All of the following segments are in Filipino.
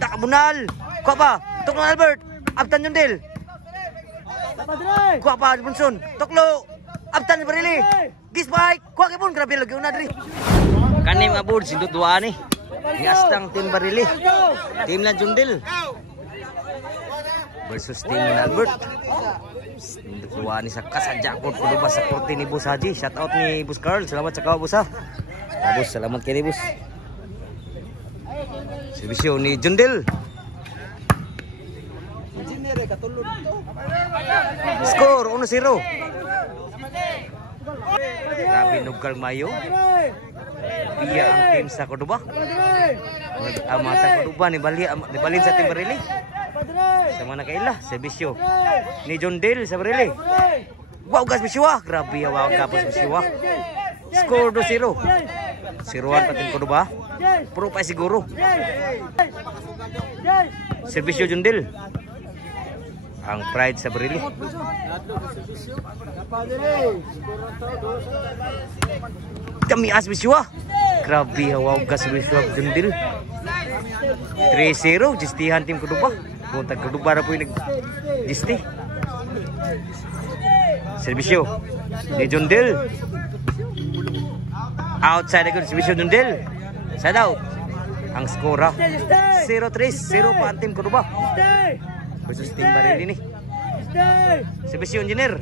Takbunal. Kuha pa. Tuklo Albert. Abtan Jundil. Kuha pa Bunson. Tuklo. Abtan Barili. Gispike. Kuha kipon. Grabe lagi una diri. Kani mga board. Sindot dua ni. Niastang Team Barili. Team na Jundil. Versus Team na Albert. Sindot dua ni sa kasadya ko. Kuduba sa korte ni Boss Haji. Shout out ni Boss Carl. Salamat sa kawa Boss ha. Boss, salamat kay ni Boss. Servisyo ni Jundil. Score 1-0. Grabe nugal mayo. Biya ang team sa Cordoba. Amata Cordoba ni balin sa Team Barili. Sa mana kaila servisyo ni Jundil sa Barili. Wow gas bisiwa. Grabe wow kapos bisiwa. Score 2-0. Siruan pa Team Cordoba. Pro pa siguro. Servisyo Jundil. Ang pride sa Barili. Kami as bisiwa. Grabe wow gas bisiwa Jundil. 3-0 jistihan Team Cordoba. Punta Cordoba ra po yung nag-jisti. Servisyo ni Jundil. Outside agad servisyo Jundil. Side out. Ang skora 0-3. 0 pa ang Team Cordoba versus Team Barili ni. Servisyo Engineer.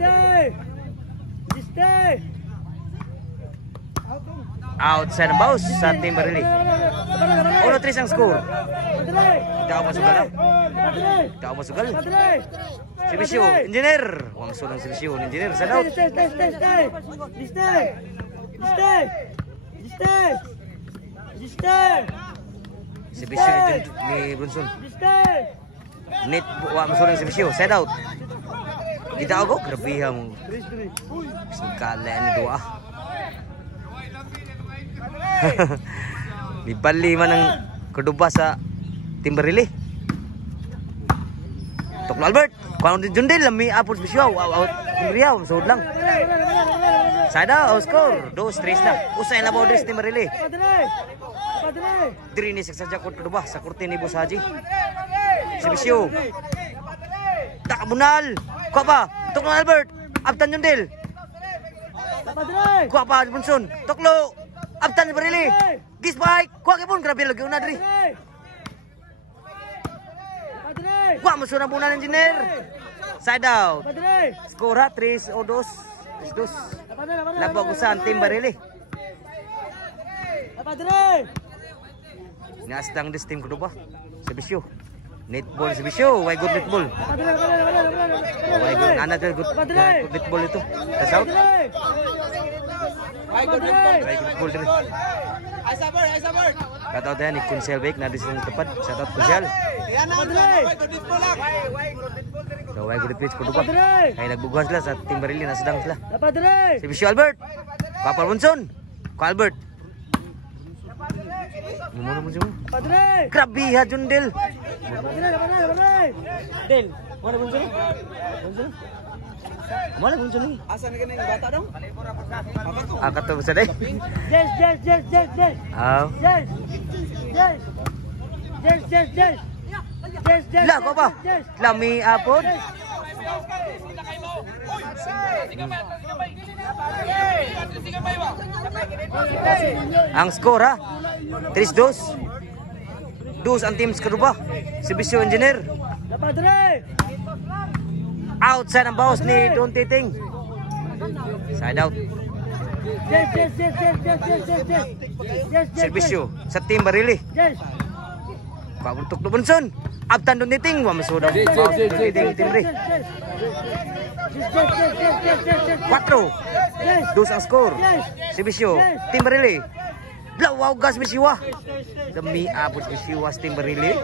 Outside ang bounce sa Team Barili. 1-3 ang score. Hindi ako masugal ha. Hindi ako masugal. Servisyo Engineer. Huwag masulang servisyo Engineer. Side out. Servisyo ni Brunson. Net wa masulang servisyo. Side out. Kita ako grabe mo. Singkala ni doa. Dibali man ang Cordoba sa Team Barili. Tuklo Albert. Kuha ni Jundil lami apos bisyo. Out Riau sud lang. Side out score 2-3 na. Usay na bodes Team Barili. Diri ni sa Cordoba sa korte ni Boss Haji. Servisyo. Takbunal. Kuha pa. Tuklo Albert. Abtan Jundil. Kuha pa Bunson. Tuklo. Abtan Barili. Gispike. Kuha kipon. Grabe lagi una diri. Kuha masuna muna ng Engineer. Side out. Skora 3-2. Labagusan Team Barili. Niastang dis Team Cordoba. Servisyo. Netball servisyo. Why good netball? Why good? Anak good netball itu. Tas out. Why good netball diri. Ay sabar. Kataw tayo ni Kunsel Bake na disong tepat. Shout out Kunsel. So why good pitch Cordoba. Kaya nagbuguhan sila sa Team Barili na sedang sila. Servisyo Albert. Kapal Bunson. Ko Albert. Gimana mo siya mo? Grabe ha Jundil. Del, mana Bunson? Mana Bunson ni? Asa na kini bata dong? Akat to sa day. Yes. Yes. Lah ko ba? Lami apod. Ang skor ha 3-2. Dus ang team Cordoba. Servisyo Engineer. Outside ang bounce ni Don Titing. Side out. Servisyo sa Team Barili. Pabuntok do Bunson. Abtan Don Titing. Wa masuda. Team Ri. 4. Dus ang score. Servisyo Team Barili. Wow gas bisiwa. Demi abot bisiwa Team Barili.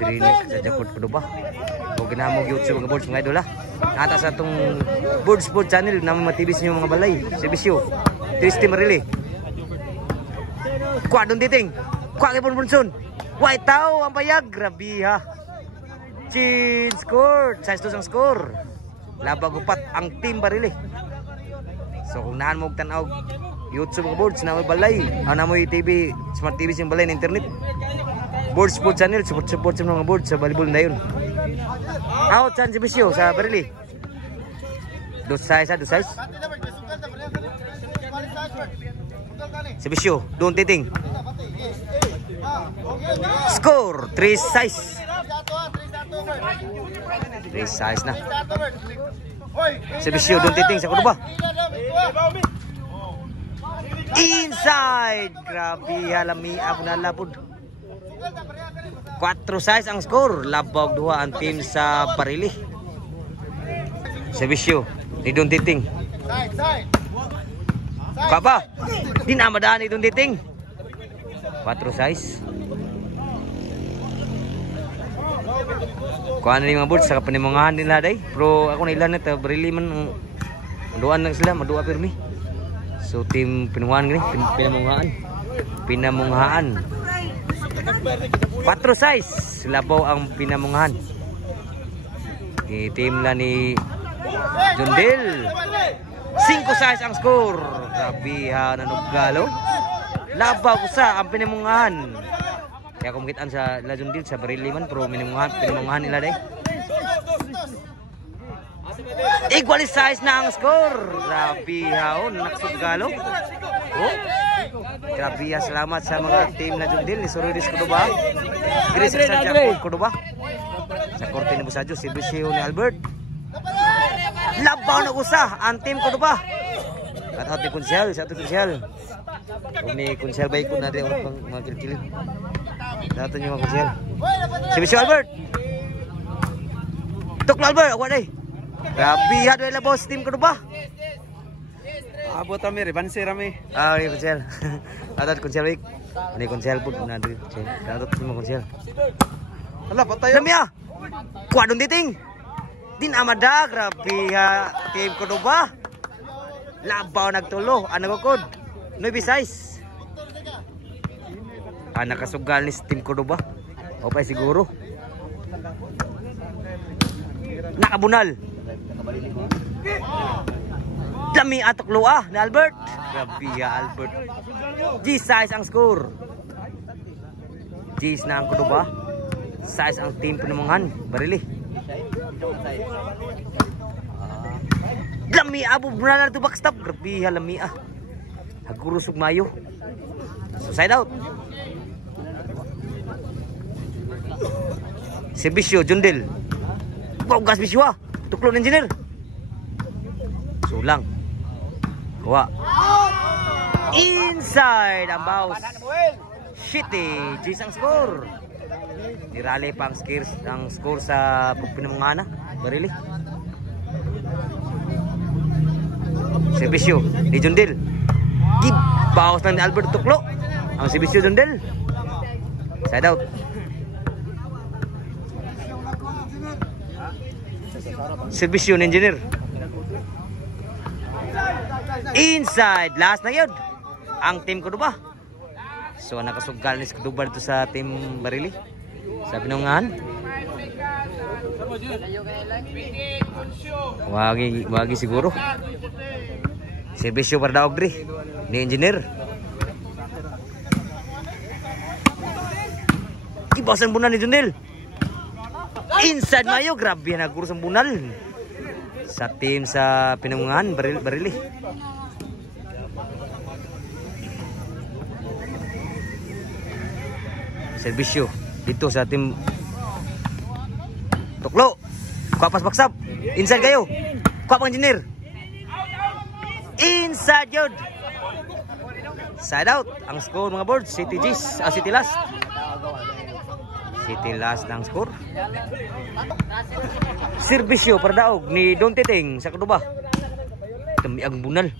Dirinis sa Jakot Cordoba. O ginamog YouTube mga boards mga idol ha. Ata sa itong Board Sport channel na matibis nyo mga balay. Servisyo Team Barili. Kuha Don Titing. Kuha kay Bunson. White tao ang payag. Grabe ha. Chin score. 6-2 ang score. Labag upat ang Team Barili. So kung naan mo og tanaw YouTube mga boards na may balay. Namoy TV, Smart TV sing balay na internet. Board Sport Channel, support sa mga boards sa volleyball na yun. Out San Sebisyo sa Barili. Dos size. Sebisyo, doon titing. Score 3-6. 3-6 na. Sebisyo, doon titing sa Cordoba. Inside. Grabe, halami ako na labod. 4-6 ang score. Labog 2 ang team sa Barili. Sebisyo, ni doon titing. Kapa, di na madaan itong titing. 4-6. Kuha na yung mga boards sa kapanimungahan nila day. Pero ako na ilan na ito, Barili man. Maduan na sila, madua pirmi. So team pinuhaan gani, pinamunghaan. 4-6. Labaw ang pinamunghaan. Team na ni Jundel. 5-6 ang score. Grabe ha, nanugalo. Labaw ko sa ang pinamunghaan. Kaya kumikitaan sa Lajon Deal sa Barili man, pero pinamunghaan nila day. Equalize na ang score. Grabe ha, naksugalo. Oh. Grabe ha, salamat sa mga team Lajon Deal ni Sururis Cordoba. Chris Santiago Cordoba. Sa korte ni Busadyo, si Biseo ni Albert. Labaw na usa ang team Cordoba. At hati konsyal, satu konsyal. Ini konsyal baik pun ada orang mga kilid-kilid. Dato nyo mga konsyal. Si Biseo Albert. Tuklo Albert, ako day. Grabe ha, doon labaw sa team Cordoba. Abot kami, rebanse rami. Ini konsyal. Dato konsyal baik. Ini konsyal pun na doon. Dato mga konsyal. Hala, patay. Lami ha. Kuha doon titing. Din amada, grabe ha, team Cordoba. Labaw nagtulo, ano ko 9-6. Nakasugal ni team Cordoba. O pa siguro. Nakabunal. Dami atok loa ni Albert. Grabe ha, Albert. G-size ang score. G's na ang Cordoba. Size ang team Pinamunghan, Barili. Lami abo bunala to backstop. Grabe ha, lami ah. Hagurusog mayo. So side out. Sebisyo Jundel. Wow, gas bisyo ah. Tuklo ng engineer. Sulang. Kuha. Inside ang bounce. Shitty. G's ang score. Nirali pa ang score sa Pinamunghan, Barili. Sebisyo ni Jundel. Gibawas na ni Albert Tuklo. Ang Sebisyo Jundel. Side out. Sebisyo ni Engineer. Inside. Last na yun. Ang team Cordoba. So nakasugal ni Cordoba dito sa team Barili. Sa Pinamunghan. Wagi siguro. Sebisyo para daog diri ni Engineer. Ibasan bunal ni Jundel. Inside mayo, grabe na guro sa bunal. Sa team sa Pinamunghan, Barili. Sebisyo dito sa team Tuklo. Kuapas baksap. Inside kayo. Kuap ang Engineer. Inside yun. Side out. Ang score mga boards. City G's. City last. City last ng score. Serbisyo para daog ni Don Titing sa Cordoba. Dami ang bunal.